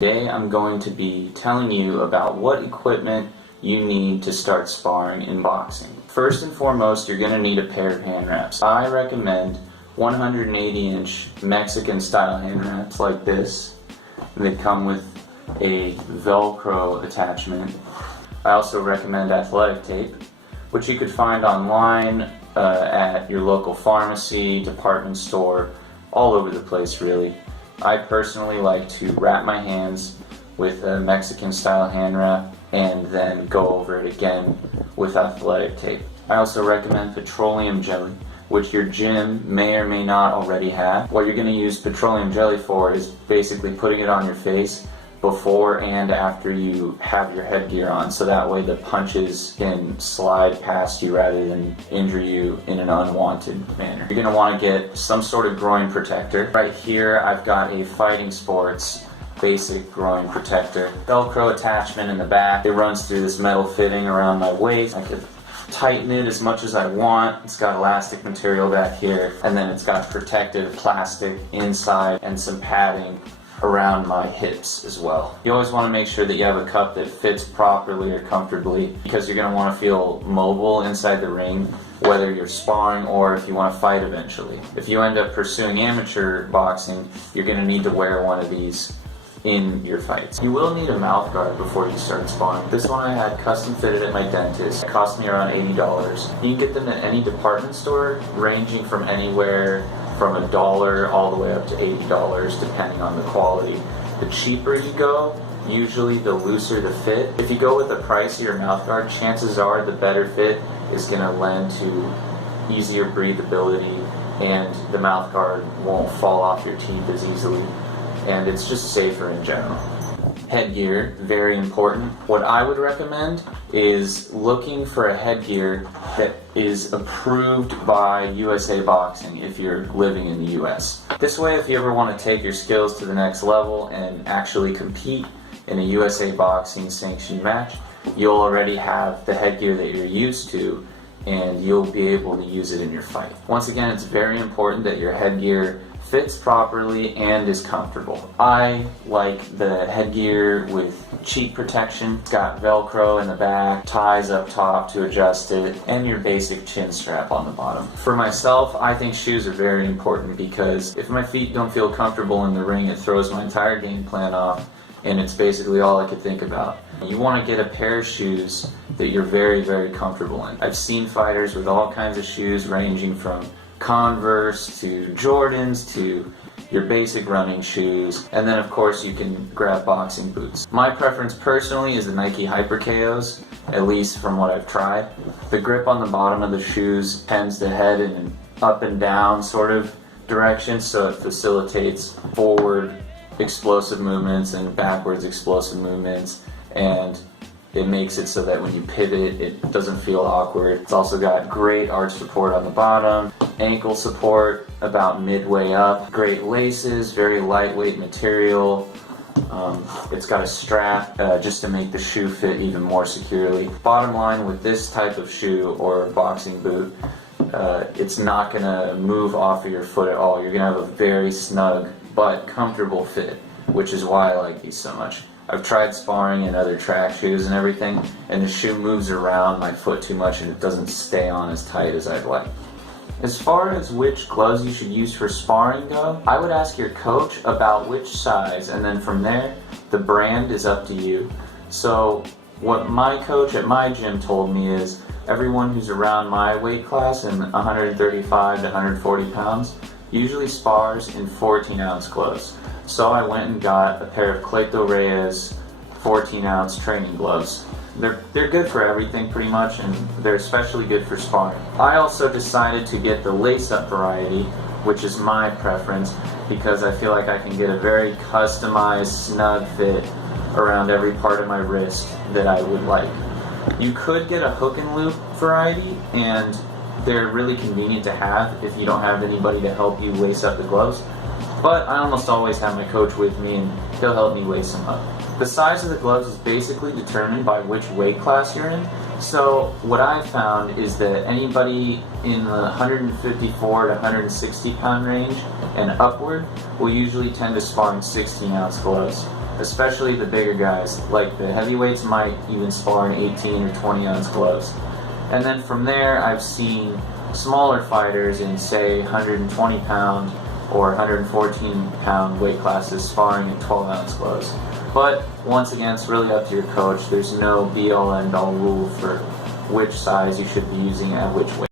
Today I'm going to be telling you about what equipment you need to start sparring in boxing. First and foremost, you're going to need a pair of hand wraps. I recommend 180-inch Mexican style hand wraps like this. They come with a Velcro attachment. I also recommend athletic tape, which you could find online at your local pharmacy, department store, all over the place really. I personally like to wrap my hands with a Mexican style hand wrap and then go over it again with athletic tape. I also recommend petroleum jelly, which your gym may or may not already have. What you're going to use petroleum jelly for is basically putting it on your face before and after you have your headgear on, so that way the punches can slide past you rather than injure you in an unwanted manner. You're going to want to get some sort of groin protector. Right here I've got a Fighting Sports basic groin protector. Velcro attachment in the back. It runs through this metal fitting around my waist. I could tighten it as much as I want. It's got elastic material back here, and then it's got protective plastic inside and some padding around my hips as well. You always want to make sure that you have a cup that fits properly or comfortably, because you're going to want to feel mobile inside the ring, whether you're sparring or if you want to fight eventually. If you end up pursuing amateur boxing, you're going to need to wear one of these in your fights. You will need a mouth guard before you start sparring. This one I had custom fitted at my dentist. It cost me around $80. You can get them at any department store, ranging from anywhere from $1 all the way up to $80 depending on the quality. The cheaper you go, usually the looser the fit. If you go with the pricier mouth guard, chances are the better fit is going to lend to easier breathability, and the mouth guard won't fall off your teeth as easily, and it's just safer in general. Headgear, very important. What I would recommend is looking for a headgear that is approved by USA Boxing if you're living in the US. This way, if you ever want to take your skills to the next level and actually compete in a USA Boxing sanctioned match, you'll already have the headgear that you're used to, and you'll be able to use it in your fight. Once again, it's very important that your headgear fits properly and is comfortable. I like the headgear with cheek protection. It's got Velcro in the back, ties up top to adjust it, and your basic chin strap on the bottom. For myself, I think shoes are very important, because if my feet don't feel comfortable in the ring, it throws my entire game plan off, and it's basically all I could think about. You want to get a pair of shoes that you're very, very comfortable in. I've seen fighters with all kinds of shoes ranging from Converse to Jordans to your basic running shoes, and then of course you can grab boxing boots. My preference personally is the Nike Hyper KOs, at least from what I've tried. The grip on the bottom of the shoes tends to head in an up and down sort of direction, so it facilitates forward explosive movements and backwards explosive movements, and it makes it so that when you pivot, it doesn't feel awkward. It's also got great arch support on the bottom, ankle support about midway up, great laces, very lightweight material. It's got a strap just to make the shoe fit even more securely. Bottom line, with this type of shoe or boxing boot, it's not going to move off of your foot at all. You're going to have a very snug but comfortable fit, which is why I like these so much. I've tried sparring in other track shoes and everything, and the shoe moves around my foot too much and it doesn't stay on as tight as I'd like. As far as which gloves you should use for sparring go, I would ask your coach about which size, and then from there, the brand is up to you. So what my coach at my gym told me is everyone who's around my weight class in 135 to 140 pounds usually spars in 14-ounce gloves. So I went and got a pair of Cleto Reyes 14-ounce training gloves. They're good for everything pretty much, and they're especially good for sparring. I also decided to get the lace-up variety, which is my preference, because I feel like I can get a very customized, snug fit around every part of my wrist that I would like. You could get a hook and loop variety, and they're really convenient to have if you don't have anybody to help you lace up the gloves. But I almost always have my coach with me, and he'll help me lace them up. The size of the gloves is basically determined by which weight class you're in. So what I've found is that anybody in the 154 to 160 pound range and upward will usually tend to spar in 16-ounce gloves. especially the bigger guys. Like the heavyweights might even spar in 18 or 20 ounce gloves. And then from there, I've seen smaller fighters in, say, 120 pound or 114 pound weight classes sparring in 12 ounce gloves. But once again, it's really up to your coach. There's no be all end all rule for which size you should be using at which weight.